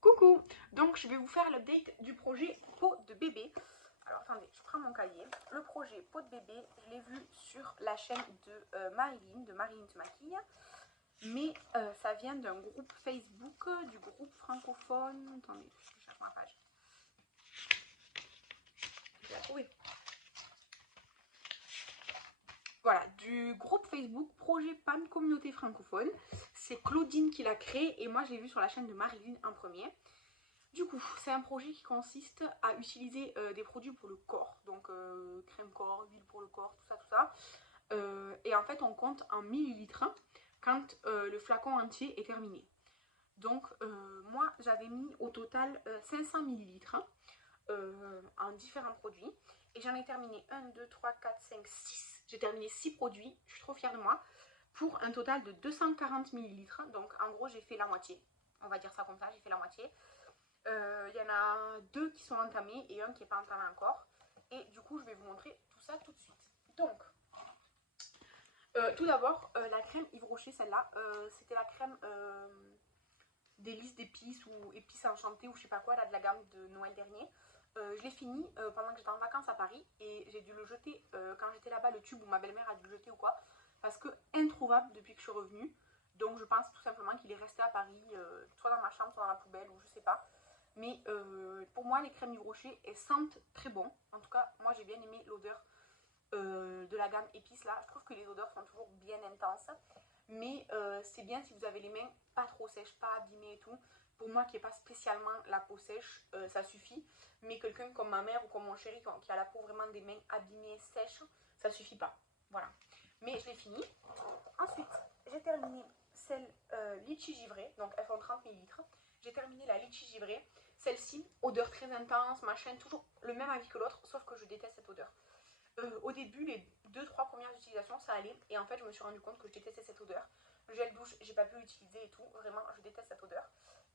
Coucou! Donc je vais vous faire l'update du projet peau de bébé. Alors attendez, je prends mon cahier. Le projet peau de bébé, je l'ai vu sur la chaîne de Marilyn se maquille. Mais ça vient d'un groupe Facebook, du groupe francophone. Attendez, je cherche ma page. Je vais la trouver. Voilà, du groupe Facebook Projet PAN Communauté Francophone. C'est Claudine qui l'a créé et moi je l'ai vu sur la chaîne de Marilyn en premier. Du coup, c'est un projet qui consiste à utiliser des produits pour le corps, donc crème corps, huile pour le corps, tout ça. Et en fait, on compte en millilitres quand le flacon entier est terminé. Donc, moi, j'avais mis au total 500 millilitres en différents produits. Et j'en ai terminé 1, 2, 3, 4, 5, 6. J'ai terminé 6 produits, je suis trop fière de moi, pour un total de 240 millilitres. Donc, en gros, j'ai fait la moitié. On va dire ça comme ça, j'ai fait la moitié. Il y en a 2 qui sont entamés et un qui n'est pas entamé encore. Et du coup, je vais vous montrer tout ça tout de suite. Donc, tout d'abord, la crème Yves Rocher, celle-là, c'était la crème délices d'épices ou épices enchantées ou je sais pas quoi, là, de la gamme de Noël dernier. Je l'ai fini pendant que j'étais en vacances à Paris et j'ai dû le jeter quand j'étais là-bas, le tube, ou ma belle-mère a dû le jeter ou quoi, parce que introuvable depuis que je suis revenue. Donc je pense tout simplement qu'il est resté à Paris, soit dans ma chambre, soit dans la poubelle, ou je sais pas. Mais pour moi, les crèmes Yves Rocher, elles sentent très bon. En tout cas, moi j'ai bien aimé l'odeur de la gamme épices là. Je trouve que les odeurs sont toujours bien intenses. Mais c'est bien si vous avez les mains pas trop sèches, pas abîmées et tout. Pour moi qui n'ai pas spécialement la peau sèche, ça suffit. Mais quelqu'un comme ma mère ou comme mon chéri qui a la peau vraiment des mains abîmées, sèches, ça suffit pas. Voilà. Mais je l'ai fini. Ensuite, j'ai terminé celle litchi givrée. Donc elles font 30 millilitres. J'ai terminé la litchi givrée. Celle-ci, odeur très intense, machin, toujours le même avis que l'autre, sauf que je déteste cette odeur. Au début, les 2-3 premières utilisations, ça allait. Et en fait, je me suis rendu compte que je détestais cette odeur. Le gel douche, j'ai pas pu l'utiliser et tout. Vraiment, je déteste cette odeur.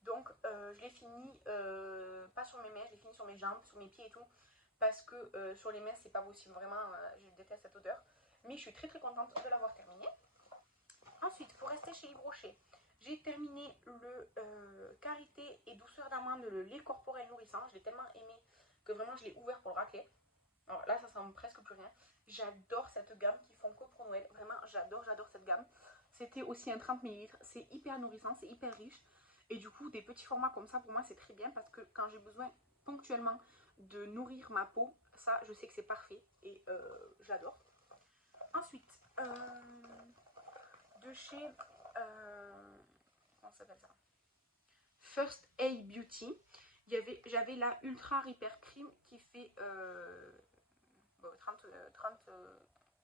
Donc, je l'ai fini, pas sur mes mains, je l'ai fini sur mes jambes, sur mes pieds et tout. Parce que sur les mains, c'est pas possible. Vraiment, je déteste cette odeur. Mais je suis très contente de l'avoir terminée. Ensuite, pour rester chez Yves Rocher, j'ai terminé le Karité et douceur d'amande, le lait corporel nourrissant. Je l'ai tellement aimé que vraiment, je l'ai ouvert pour le racler. Alors là, ça sent presque plus rien. J'adore cette gamme qu'ils font que pour Noël. Vraiment, j'adore cette gamme. C'était aussi un 30 millilitres. C'est hyper nourrissant, c'est hyper riche. Et du coup, des petits formats comme ça, pour moi, c'est très bien parce que quand j'ai besoin ponctuellement de nourrir ma peau, ça, je sais que c'est parfait. Et j'adore. Ensuite, de chez... comment ça s'appelle ça, First Aid Beauty. J'avais la Ultra Repair Cream qui fait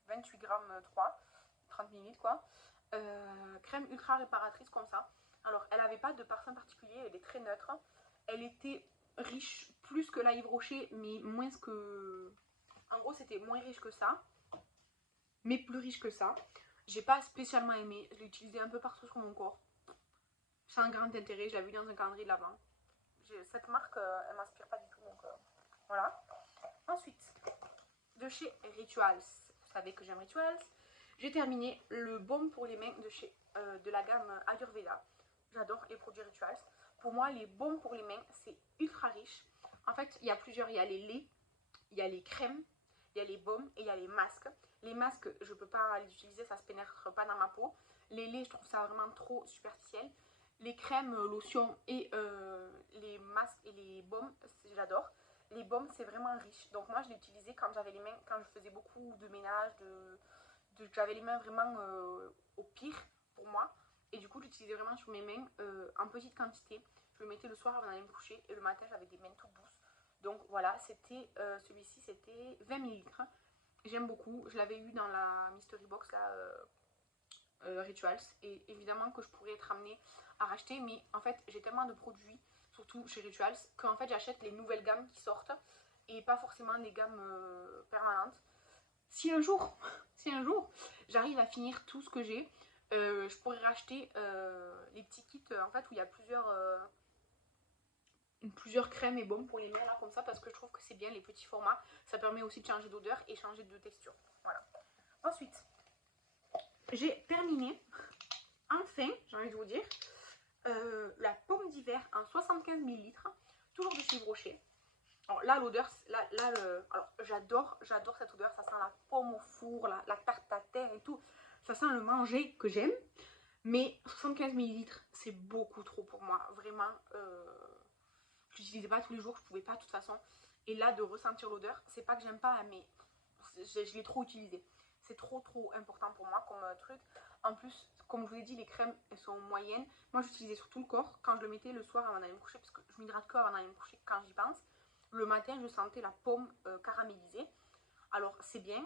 28 grammes 3, 30 ml quoi. Crème ultra réparatrice comme ça. Alors elle avait pas de parfum particulier, elle est très neutre. Elle était riche plus que la Yves Rocher, mais moins que... En gros c'était moins riche que ça, mais plus riche que ça. J'ai pas spécialement aimé, je l'ai utilisé un peu partout sur mon corps. Sans grand intérêt, je l'avais vu dans un calendrier de l'avant. Cette marque, elle m'inspire pas du tout, donc voilà. Ensuite, de chez Rituals, vous savez que j'aime Rituals, j'ai terminé le baume pour les mains de la gamme Ayurveda. J'adore les produits Rituals. Pour moi, les baumes pour les mains, c'est ultra riche. En fait, il y a plusieurs, il y a les laits, il y a les crèmes, il y a les baumes et il y a les masques. Les masques, je peux pas les utiliser, ça se pénètre pas dans ma peau. Les laits, je trouve ça vraiment trop superficiel. Les crèmes, lotions et les masques et les baumes, j'adore. Les baumes, c'est vraiment riche. Donc moi, je l'ai utilisé quand j'avais les mains, quand je faisais beaucoup de ménage, j'avais les mains vraiment au pire pour moi. Et du coup, j'utilisais vraiment sur mes mains en petite quantité. Je le mettais le soir avant d'aller me coucher et le matin, j'avais des mains toutes douces. Donc voilà, c'était celui-ci, c'était 20 millilitres. J'aime beaucoup. Je l'avais eu dans la mystery box là. Rituals, et évidemment que je pourrais être amenée à racheter, mais en fait j'ai tellement de produits surtout chez Rituals qu'en fait j'achète les nouvelles gammes qui sortent et pas forcément les gammes permanentes. Si un jour si un jour j'arrive à finir tout ce que j'ai, je pourrais racheter les petits kits en fait où il y a plusieurs crèmes et baumes pour les mains là comme ça, parce que je trouve que c'est bien les petits formats, ça permet aussi de changer d'odeur et changer de texture. Voilà. Ensuite, j'ai terminé, enfin, j'ai envie de vous dire, la pomme d'hiver en 75 millilitres, toujours de chez Yves Rocher. Alors là, l'odeur, alors j'adore cette odeur, ça sent la pomme au four, la tarte à terre et tout. Ça sent le manger que j'aime, mais 75 millilitres, c'est beaucoup trop pour moi, vraiment. Je l'utilisais pas tous les jours, je pouvais pas de toute façon. Et là, de ressentir l'odeur, c'est pas que j'aime pas, mais je l'ai trop utilisé. C'est trop important pour moi comme truc. En plus, comme je vous ai dit, les crèmes, elles sont moyennes. Moi, j'utilisais sur tout le corps quand je le mettais le soir avant d'aller me coucher, parce que je m'hydrate que avant d'aller me coucher quand j'y pense. Le matin, je sentais la pomme caramélisée. Alors, c'est bien,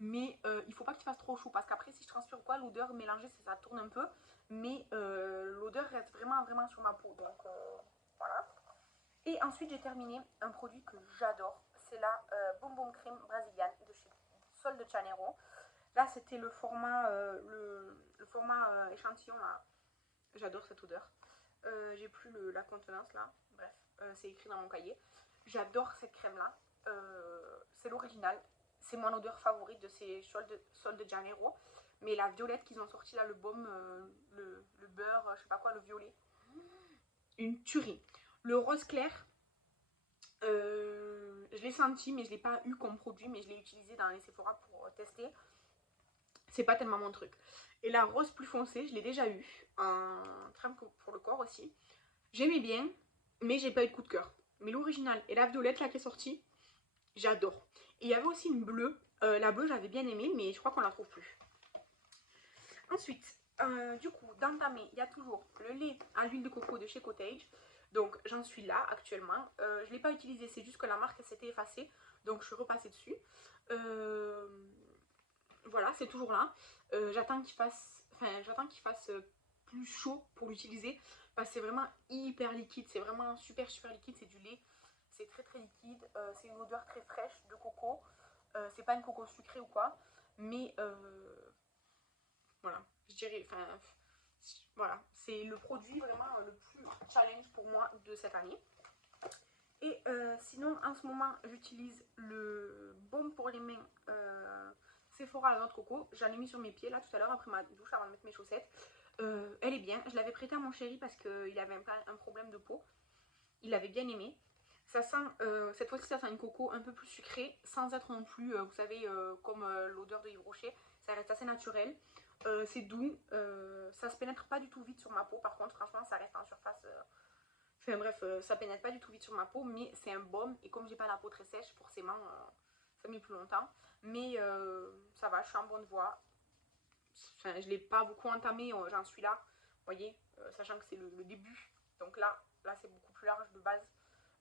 mais il faut pas qu'il fasse trop chaud, parce qu'après, si je transpire ou quoi, l'odeur mélangée, ça tourne un peu. Mais l'odeur reste vraiment sur ma peau. Donc, voilà. Et ensuite, j'ai terminé un produit que j'adore. C'est la Boom Boom Cream brésilienne de chez Sol de Janeiro. Là, c'était le format, échantillon. Là. J'adore cette odeur. J'ai plus la contenance là. Bref, c'est écrit dans mon cahier. J'adore cette crème là. C'est l'original. C'est mon odeur favorite de ces Sol de Janeiro. Mais la violette qu'ils ont sorti là, le baume, le beurre, je sais pas quoi, le violet. Une tuerie. Le rose clair, je l'ai senti, mais je l'ai pas eu comme produit, mais je l'ai utilisé dans les Sephora pour tester. C'est pas tellement mon truc. Et la rose plus foncée, je l'ai déjà eu en crème pour le corps aussi. J'aimais bien, mais j'ai pas eu de coup de cœur. Mais l'original et la violette là qui est sortie, j'adore. Et il y avait aussi une bleue. La bleue, j'avais bien aimé, mais je crois qu'on la trouve plus. Ensuite, du coup, dans ta main, il y a toujours le lait à l'huile de coco de chez Cottage. Donc, j'en suis là actuellement. Je ne l'ai pas utilisé, c'est juste que la marque s'était effacée. Donc, je suis repassée dessus. Voilà, c'est toujours là. J'attends qu'il fasse, plus chaud pour l'utiliser. Parce que c'est vraiment hyper liquide. C'est vraiment super liquide. C'est du lait. C'est très liquide. C'est une odeur très fraîche de coco. C'est pas une coco sucrée ou quoi. Mais voilà, je dirais, voilà, c'est le produit vraiment le plus challenge pour moi de cette année. Et sinon, en ce moment, j'utilise le baume pour les mains Sephora à la noix de coco. J'en ai mis sur mes pieds là tout à l'heure après ma douche avant de mettre mes chaussettes. Elle est bien, je l'avais prêtée à mon chéri parce qu'il avait un problème de peau. Il avait bien aimé. Ça sent, cette fois-ci, ça sent une coco un peu plus sucrée, sans être non plus, vous savez, comme l'odeur de Yves Rocher. Ça reste assez naturel. C'est doux, ça se pénètre pas du tout vite sur ma peau. Par contre, franchement, ça reste en surface. Enfin bref, ça pénètre pas du tout vite sur ma peau, mais c'est un baume. Et comme j'ai pas la peau très sèche, forcément, ça met plus longtemps. Mais ça va, je suis en bonne voie. Enfin, je l'ai pas beaucoup entamé, j'en suis là. Vous voyez, sachant que c'est le début. Donc là c'est beaucoup plus large de base.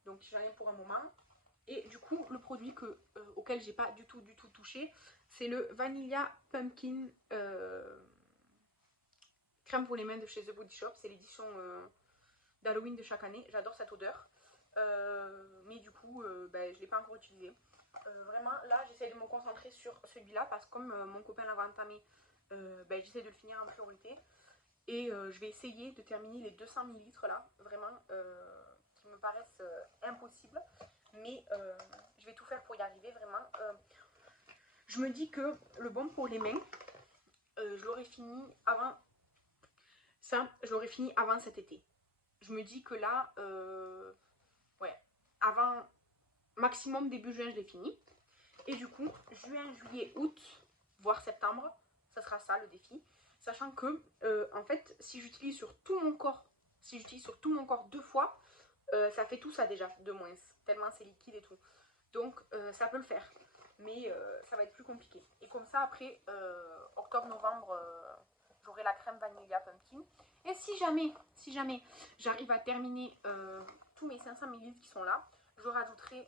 Donc j'en ai pour un moment. Et du coup, le produit auquel j'ai pas du tout touché, c'est le Vanilla Pumpkin crème pour les mains de chez The Body Shop. C'est l'édition d'Halloween de chaque année. J'adore cette odeur. Mais du coup, je ne l'ai pas encore utilisé. Vraiment, là, j'essaie de me concentrer sur celui-là parce que comme mon copain l'avait entamé, j'essaie de le finir en priorité. Et je vais essayer de terminer les 200 ml là, vraiment, qui me paraissent impossibles. Mais je vais tout faire pour y arriver, vraiment. Je me dis que le baume pour les mains, je l'aurais fini avant ça, je l'aurais fini avant cet été. Je me dis que là, ouais, avant maximum début juin, je l'ai fini. Et du coup, juin, juillet, août, voire septembre, ça sera ça le défi. Sachant que, en fait, si j'utilise sur tout mon corps, deux fois, ça fait tout ça déjà de moins. Tellement c'est liquide et tout. Donc, ça peut le faire. Mais ça va être plus compliqué. Et comme ça, après, octobre-novembre, j'aurai la crème vanilla pumpkin. Et si jamais j'arrive à terminer tous mes 500 ml qui sont là, je rajouterai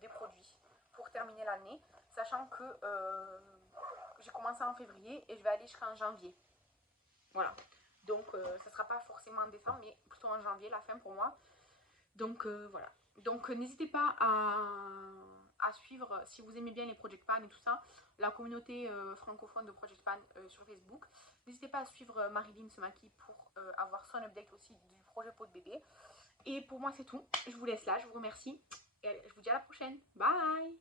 des produits pour terminer l'année. Sachant que j'ai commencé en février et je vais aller jusqu'en janvier. Voilà. Donc, ça ne sera pas forcément en décembre, mais plutôt en janvier, la fin pour moi. Donc, voilà. Donc, n'hésitez pas à suivre, si vous aimez bien les Project Pan et tout ça, la communauté francophone de Project Pan sur Facebook. N'hésitez pas à suivre Marilyn se maquille pour avoir son update aussi du projet Peau de bébé. Et pour moi, c'est tout. Je vous laisse là. Je vous remercie. Et je vous dis à la prochaine. Bye!